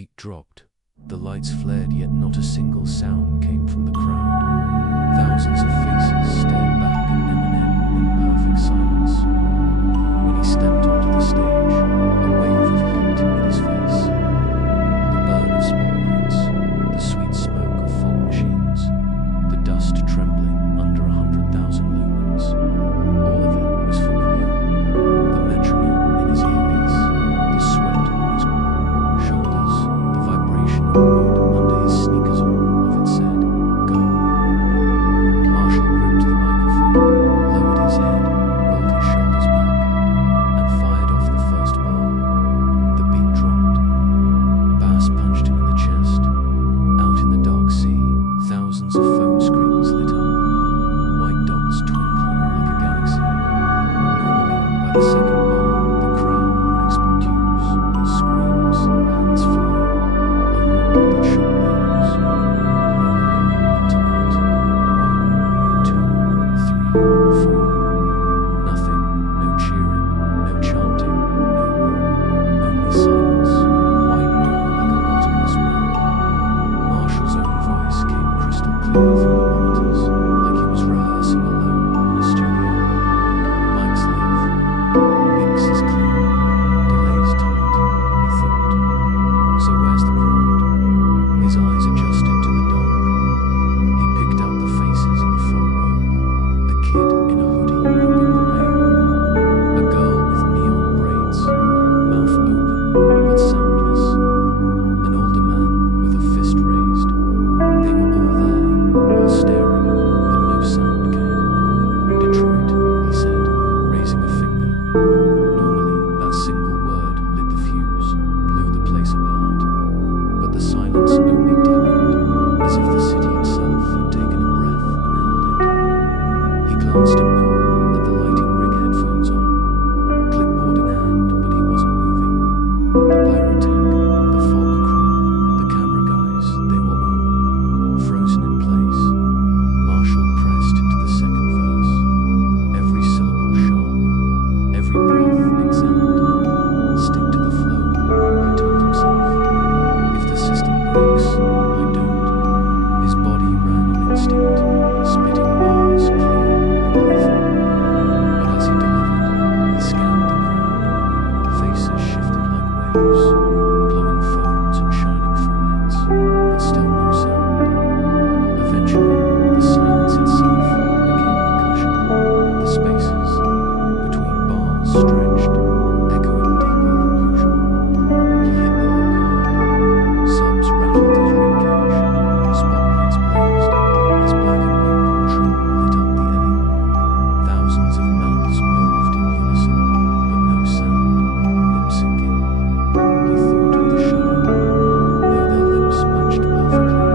beat dropped, the lights flared, yet not a single sound came from the crowd. Thousands of faces stared back at Eminem in perfect silence. When he stepped onto the stage, a wave of heat hit his face. The burn of spotlights, the sweet smoke of fog machines, the dust trembling under 100,000 lumens. All of it was familiar. The metronome in his earpiece, the sweat on his shoulders, the vibration of wood under his sneakers. All of it said, "Go." Marshall gripped the microphone, lowered his head, rolled his shoulders back, and fired off the first bar. The beat dropped. Bass punched him in the chest. Out in the dark sea, thousands of phone screens lit up, white dots twinkling like a galaxy. Normally, by the second bar, the crowd would expect cues, screams, hands flying, a roar that shook bones. Normally, not tonight. 1, 2, 3, 4. Nothing, no cheering, no chanting, no roar, only silence, widening like a bottomless well. Marshall's own voice came crystal clear through the monitors, like he was rehearsing alone in a studio. Mics live, mix is clean, delays tight, he thought. So where's the crowd? His eyes adjusted to the dark. He picked out the faces in the front row. A kid in a hoodie gripping the rail. A girl with neon braids, mouth open but soundless. An older man with a fist raised. They were all there, all staring, but no sound came. "Detroit," he said, raising a finger. Normally, that single word lit the fuse, blew the place apart. But the silence only deepened, as if the city itself had taken a breath and held it. He glanced at Paul, at the lighting rig headphones on, clipboard in hand, but he wasn't moving. The pyrotech, the fog crew, the camera guys, they were all frozen in place. Marshall pressed into the second verse, every syllable sharp, every breath examined. "Stick to the flow," he told himself. "If the system breaks, I don't." His body ran on instinct, spitting bars clear and lethal. But as he delivered, he scanned the crowd. Faces shifted like waves, glowing phones and shining foreheads, but still no sound. Eventually, the silence itself became percussion. The spaces between bars stretched, echoing deeper than usual. He hit the hook hard. Subs rattled his ribcage. Spotlights blazed. His black and white portrait lit up the alley. Thousands of mouths moved in unison, but no sound, lip syncing. He thought with a shudder. No, their lips matched perfectly.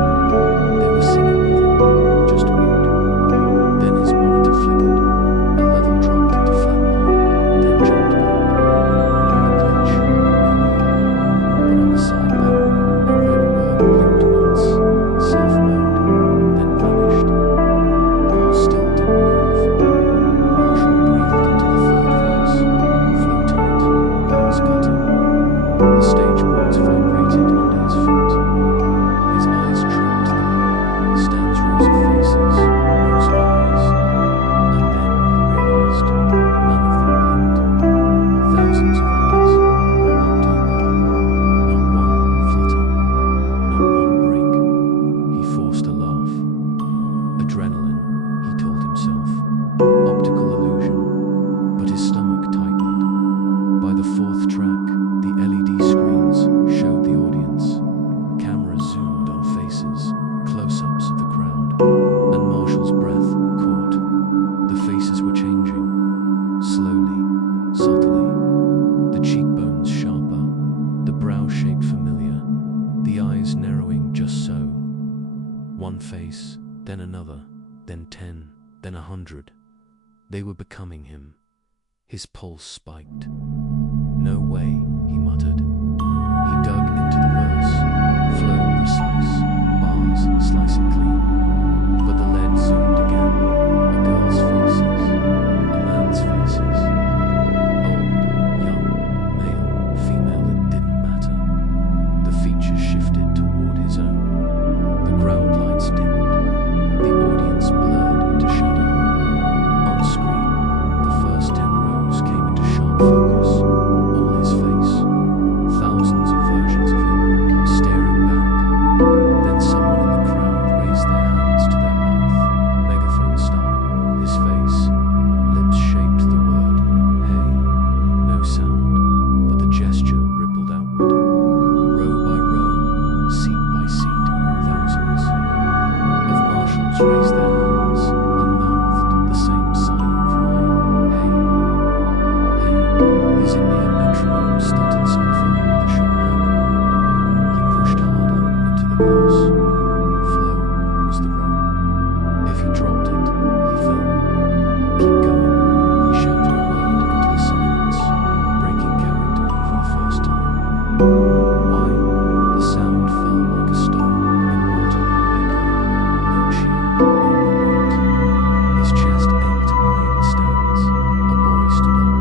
They were singing with him, just mute. Then his monitor flickered. A level dropped into flatline, then jumped back. A glitch, maybe. But on the side panel, a red word blinked once, self-mode, then vanished. Paul still didn't move. Marshall breathed into the third verse. Flow tight, bars cutting. The stage boards vibrated under his feet. His eyes tracked them. Stands rows of faces, rows of eyes. And then he realized none of them blinked. Thousands of eyes, all locked open. Not one flutter, not one break. He forced a laugh. Adrenaline, he told himself. Optical illusion. But his stomach tightened. By the fourth track, the LED screens showed the audience. Cameras zoomed on faces, close-ups of the crowd, and Marshall's breath caught. The faces were changing, slowly, subtly. The cheekbones sharper, the brow shaped familiar, the eyes narrowing just so. One face, then another, then 10, then 100. They were becoming him. His pulse spiked. "No way," he muttered. He dug into the verse, flow precise, bars slicing clean. But the lead zoomed again. A girl's faces, a man's faces. Old, young, male, female, it didn't matter. The features Marshals raised their hands and mouthed the same silent cry. Hey, hey. His Indian metronome stuttered something that shouldn't happen. He pushed harder into the verse. Flow was the rope. If he dropped it, he fell. Keep going. He shouted a word into the silence, breaking character for the first time. Why? The sound fell like a stone in water, echo. No cheer, no movement. His chest ached high in the stands. A boy stood up.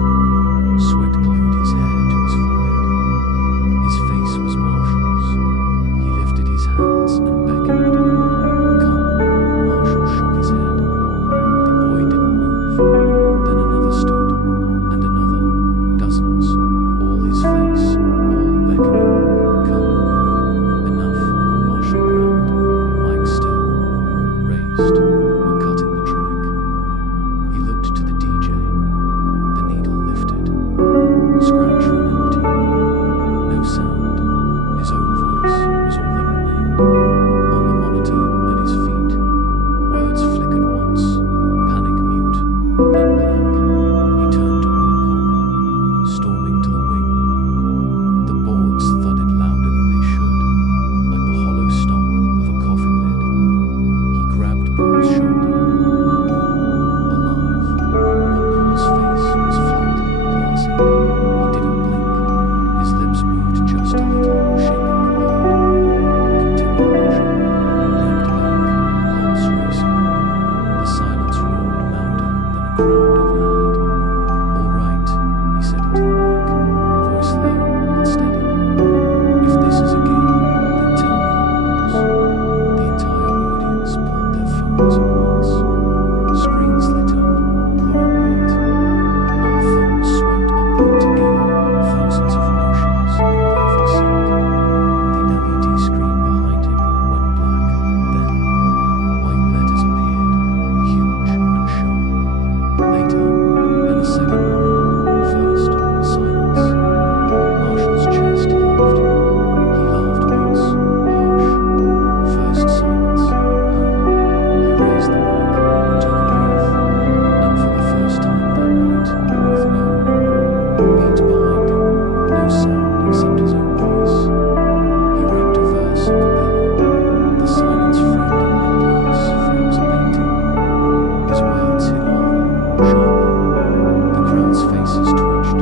Sweat glued his hair to his forehead. His face was Marshall's. He lifted his hands and beckoned. Come. Marshall shook his head. The boy didn't move. Then another stood, and another. Dozens. All his face, all beckoning. Come. Enough, Marshall growled. Mic still. Raised. We're cutting the track. He looked to the DJ. The needle lifted. Scratch ran empty. No sound. His own voice was all that remained. On the monitor at his feet, words flickered once. Panic mute. Then black. He turned toward Paul, storming to the wing. The boards thudded louder than they should, like the hollow stomp of a coffin lid. He grabbed Paul's shoulder. Alive. But Paul's face was flat, glassy. He didn't blink. His lips moved just a little, shaping the word. Continue, Marshall. Legged back, pulse racing. The silence roared louder than a crowd ever had. All right, he said into the mic, voice low but steady. If this is a game, then tell me the rules. The entire audience pulled their phones at once. Screens lit up, glowing white. All thumbs swiped upward together, thousands of motions in perfect sync. The LED screen behind him went black. Then, white letters appeared, huge and sharp. Later, then a second line. First, silence. Marshall's chest heaved. He laughed once, harsh. First silence. He raised the mic, took a breath, and for the first time that night, with no beat behind him, no sound except his own voice, he rapped a verse a cappella. The silence framed it like glass frames a painting. His words hit harder, sharper. The crowd's faces twitched.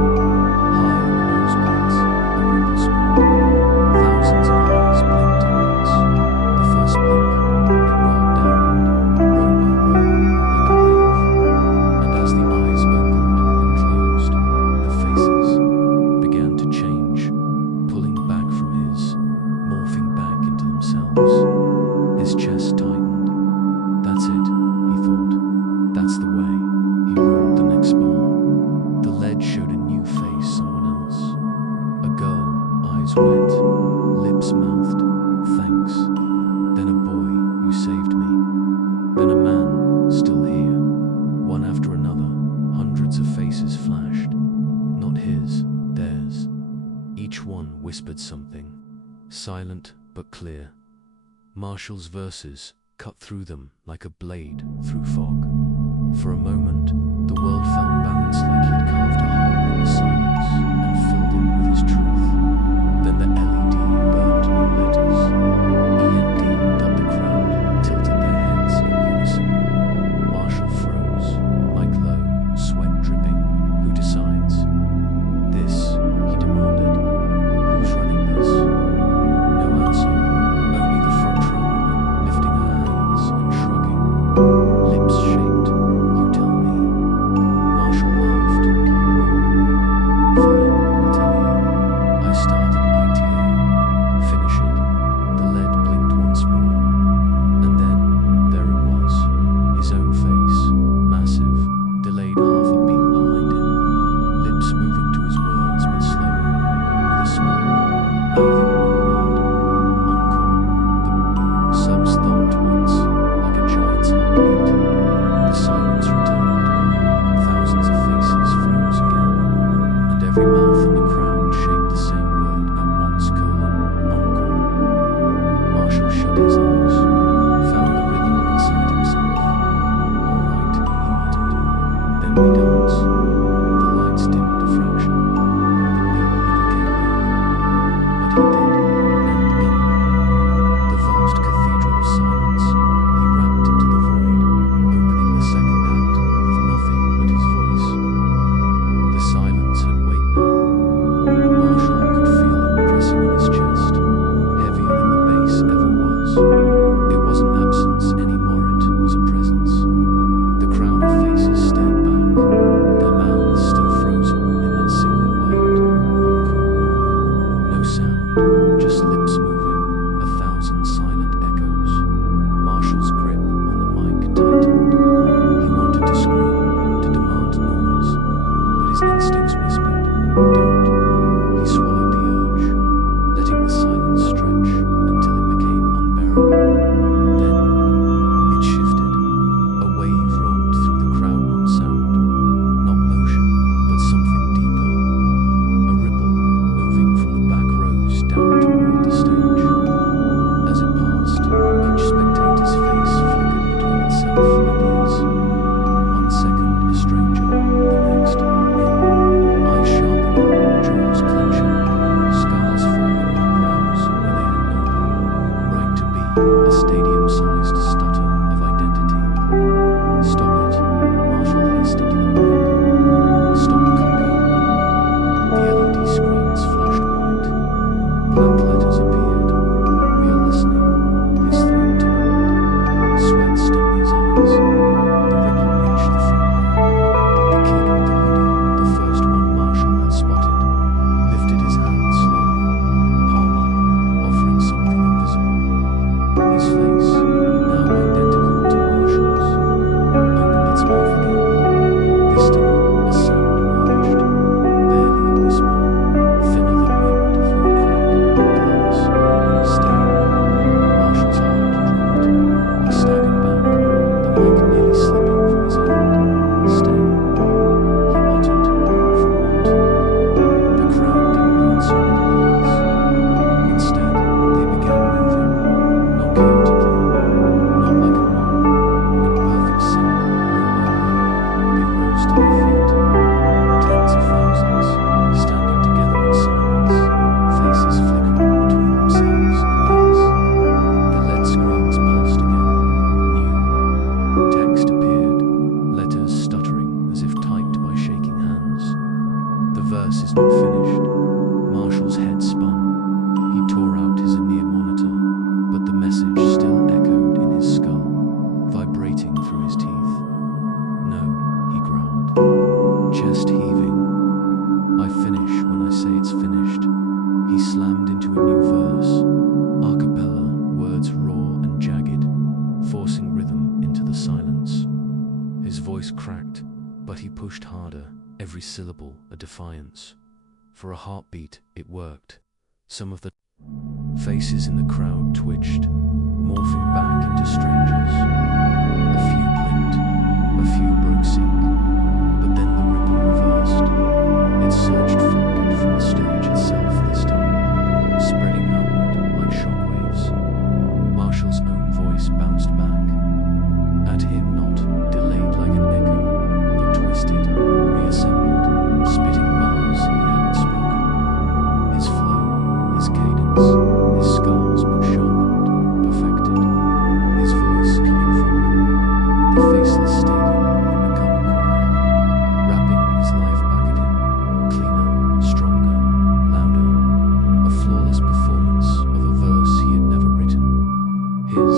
High in the nosebleeds, a ripple spread. Thousands of eyes blinked at once. The first blink, it rolled downward, row by row, like a wave. And as the eyes opened and closed, the faces began to change, pulling back from his, morphing back into themselves. His chest tightened. That's it, he thought. That's the way. He roared the next bar. The lead showed a new face, someone else. A girl, eyes wet, lips mouthed, thanks. Then a boy who saved me. Then a man, still here. One after another, hundreds of faces flashed. Not his, theirs. Each one whispered something, silent but clear. Marshall's verses cut through them like a blade through fog. For a moment, the world felt balanced like he'd carved a hole in the silence and filled it with his truth. Then the LED burned new letters. END dubbed the crowd, tilted their heads in unison. Marshall froze, mic low, sweat dripping. Who decides? This, he demanded. Who's running this? No answer. Only the front row woman lifting her hands and shrugging. Lips shaped. You tell me. Marshall laughed. Raw. Fine, I'll tell you. Can we dance? The lights dimmed a fraction. The beat never came back. But he did, and in the vast cathedral of silence, he rapped into the void, opening the second act with nothing but his voice. The silence had weight now. Marshall could feel it pressing on his chest, heavier than the bass ever was. It wasn't absence anymore, it was a presence. The crowd of faces stared back, their mouths still frozen in that single word, encore. No sound, just lips moving, 1,000 silent echoes. Marshall's grip on the mic tightened. He wanted to scream, to demand noise, but his instincts whispered, don't. He swallowed the urge, letting the silence stretch until it became unbearable. Then it shifted. A wave rolled through the crowd, not sound, not motion, but something deeper. A ripple moving from the back rows down toward the stage. As it passed, each spectator's face flickered between itself and his. 1 second a stranger, the next him. Eyes sharpening, jaws clenching, scars forming on brows where they had no right to be. A stadium-sized stutter of identity. Stop it, Marshall hissed into the mic. Stop copying me. The LED screens flashed white. Black letters appeared. We are listening. His throat tightened. Sweat stung his eyes. The ripple reached the front row. The kid with the hoodie, the first one Marshall had spotted, lifted his hand slowly, palm up, offering something invisible. His face, now identical to Marshall's, opened its mouth again. This time, a sound emerged, barely a whisper, thinner than wind through a crack, glass. Stay. Marshall's heart dropped. He staggered back, the mic nearly slipping from his hand. Stay. He muttered, for what? The crowd didn't answer with words. Instead, they began moving, not chaotically, not like a mob, in perfect sync, row by row. They rose to their feet. Tens of thousands, standing together in silence, faces flickering between themselves and his. The LED screens pulsed again. New text appeared, letters stuttering as if typed by shaking hands. The verse is not finished. Marshall's head spun. He tore out his in-ear monitor, but the message still echoed in his skull, vibrating through his teeth. No, he growled, chest heaving. I finish when I say it's finished. He slammed into a new verse, a cappella, words raw and jagged, forcing rhythm into the silence. His voice cracked, but he pushed harder, every syllable a defiance. For a heartbeat, it worked. Some of the faces in the crowd twitched, morphing back into strangers. A few blinked, a few broke sync, but then the ripple reversed. It surged forward from the stage itself this time, spreading outward like shockwaves. Marshall's own voice bounced back. At him, not delayed like an echo, but twisted, reassembled, spitting bars he hadn't spoken. His flow, his cadence, his scars but sharpened, perfected. His voice coming from them. The faceless stadium had become a choir, rapping his life back at him, cleaner, stronger, louder. A flawless performance of a verse he had never written. His.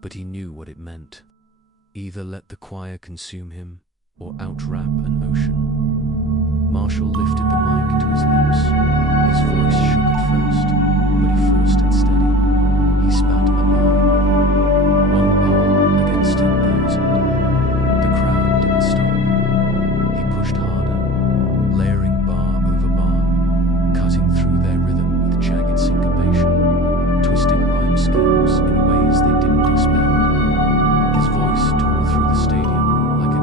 but he knew what it meant. Either let the choir consume him, or outrap an ocean. Marshall lifted the mic to his lips. His voice shook at first, but he forced it steady. He spat a bar. One bar against 10,000. The crowd didn't stop. He pushed harder, layering bar over bar, cutting through their rhythm with jagged syncopation, twisting rhyme schemes in ways they didn't expect. His voice tore through the stadium like a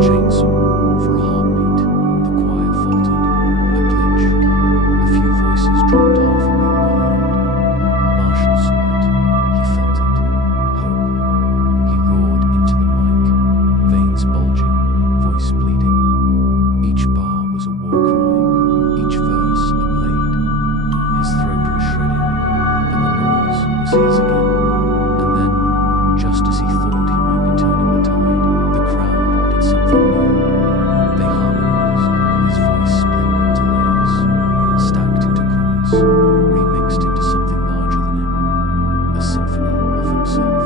chainsaw for a heartbeat. The choir faltered, a glitch. A few voices dropped half a beat behind. Marshall saw it. He felt it. Hope. He roared into the mic, veins bulging, voice bleeding. Each bar was a war cry, each verse a blade. His throat was shredding, but the noise was his again. And then, just as he thought he might be turning the tide, the crowd did something new. They harmonized. His voice split into layers, stacked into chords, remixed into something larger than him, a symphony of himself.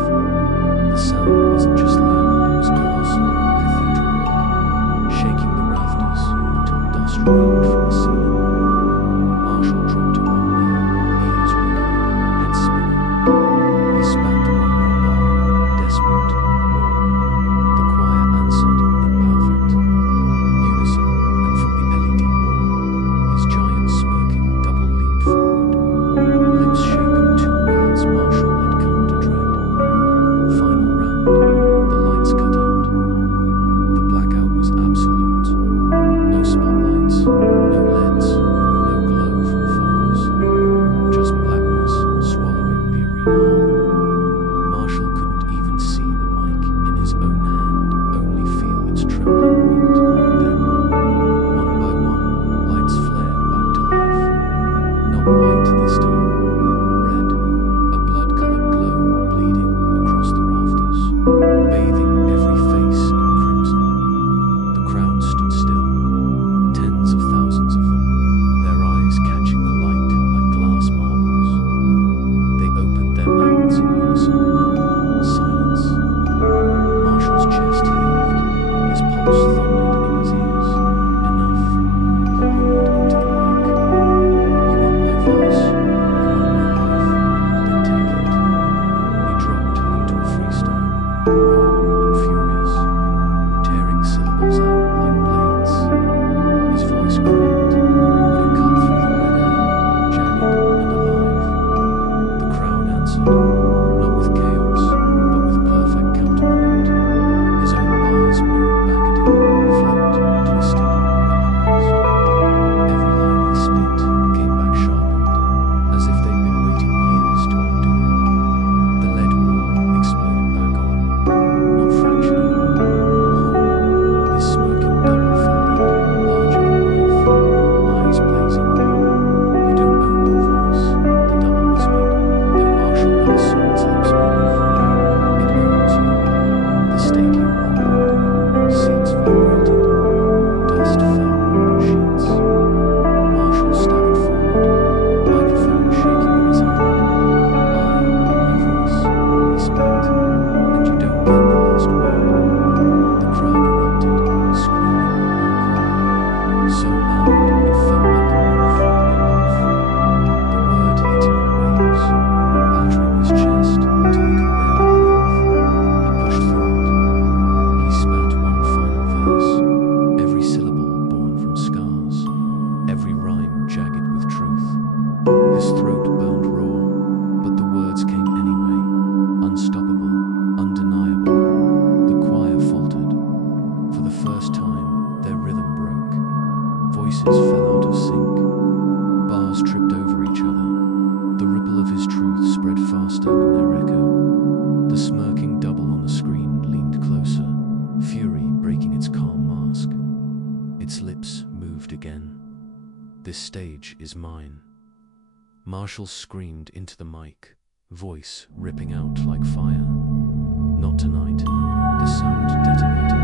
The sound wasn't just loud, it was colossal, cathedral-like, shaking the rafters until dust rained from the ceiling. Marshall dropped to one knee, ears ringing, head spinning. He spat one more bar, desperate, raw. The choir answered in perfect unison, and from the LED wall, his giant smirking double leaned forward, lips shaping two words Marshall had come to dread. Final round. The lights cut out. The blackout was absolute. No spotlights, no LEDs, no glow from phones. Just blackness swallowing the arena hall. Marshall couldn't even see the mic in his own hand, only feel its trembling weight. Then, one by one, lights flared back to life. Not white this time, red, a blood-colored glow bleeding across the rafters, bathing every face in crimson. The crowd stood still, tens of thousands of them, their eyes catching the light like glass marbles. They opened their mouths in unison. Silence. Marshall's chest heaved, his pulse thundered in his ears. Enough. He roared into the mic. You want my verse? You want my life? Then take it. He dropped into a freestyle, raw and furious, tearing syllables out like blades. His voice cracked, but it cut through the red air, jagged and alive. The crowd answered, not with chaos, but with perfect counterpoint. His own bars mirrored back at him, flipped, twisted, weaponized. Every line he spit came back sharpened, as if they'd been waiting years to outdo him. The lead wall exploded back on, not fractured anymore, whole. His smirking double filled it, larger than life, eyes blazing. You don't own your voice, the double whispered, though Marshall never saw its lips move. It owns you. The stadium rumbled, seats vibrated, dust fell in sheets. Marshall staggered forward, microphone shaking in his hand. I am my voice, he spat, and you don't get the last word. The crowd erupted, screaming encore, so loud it felt like the roof would rip off. The word hit him in waves, battering his chest until he could barely breathe. He pushed through it. He spat one final verse, every syllable born from scars, every rhyme jagged with truth. His throat burned raw, but the words came anyway, unstoppable, undeniable. The choir faltered. For the first time, their rhythm broke. Voices fell out of sync. Bars tripped over each other. The ripple of his truth spread faster than their echo. The smirking double on the screen leaned closer, fury breaking its calm mask. Its lips moved again. This stage is mine. Marshall screamed into the mic, voice ripping out like fire. Not tonight. The sound detonated.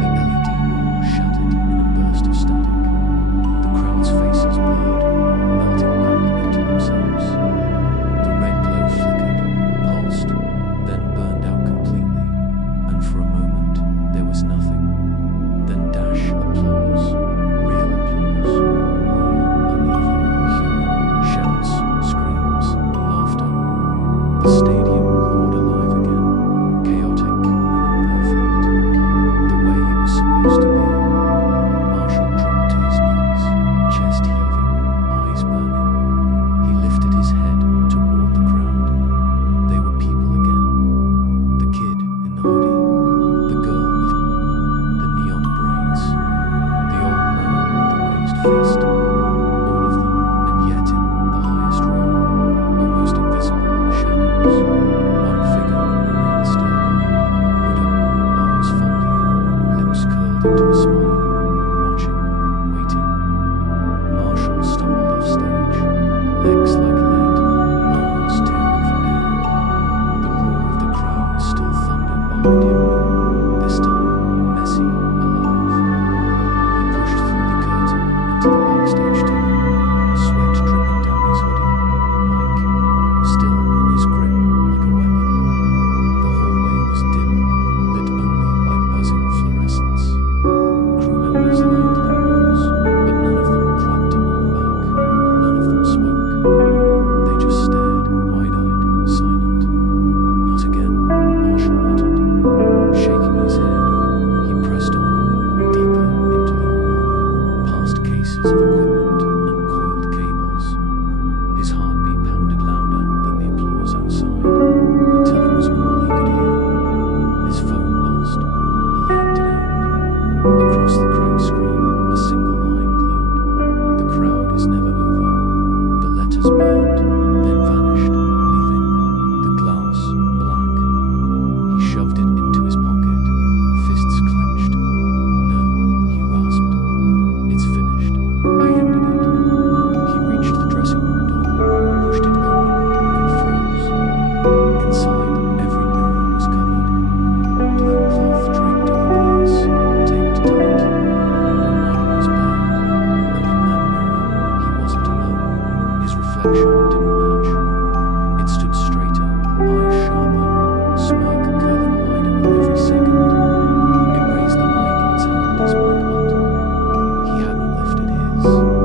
The LED wall shattered in a burst of static. The crowd's faces blurred, melting back into themselves. The red glow flickered, pulsed, then behind him were, this time, messy, alive. He pushed through the curtain into the backstage tunnel, sweat dripping down his hoodie, Mike, still in his grip like a weapon. The hallway was dim, lit only by buzzing fluorescence. Crew members lined the walls, but none of them clapped him on the back. None of them spoke. They just stared, wide-eyed, silent. Not again, Marshall muttered. Shaking his head, he pressed on, deeper into the hall, past cases of equipment and coiled cables. His heartbeat pounded louder than the applause outside, until it was all he could hear. His phone buzzed. He yanked it out. Across the cracked screen, a single line glowed. The crowd is never over. The letters burned, then vanished, leaving the glass black. He shoved it into his pocket, fists clenched. No, he rasped. It's finished. I ended it. He reached the dressing room door, pushed it open, and froze. Inside, every mirror was covered. Black cloth draped over the place, taped tight. But one was bare, and in that mirror, he wasn't alone. His reflection didn't match. It stood straighter, eyes sharper, smirk curling wider with every second. It raised the mic in its hand as Mike butt. He hadn't lifted his.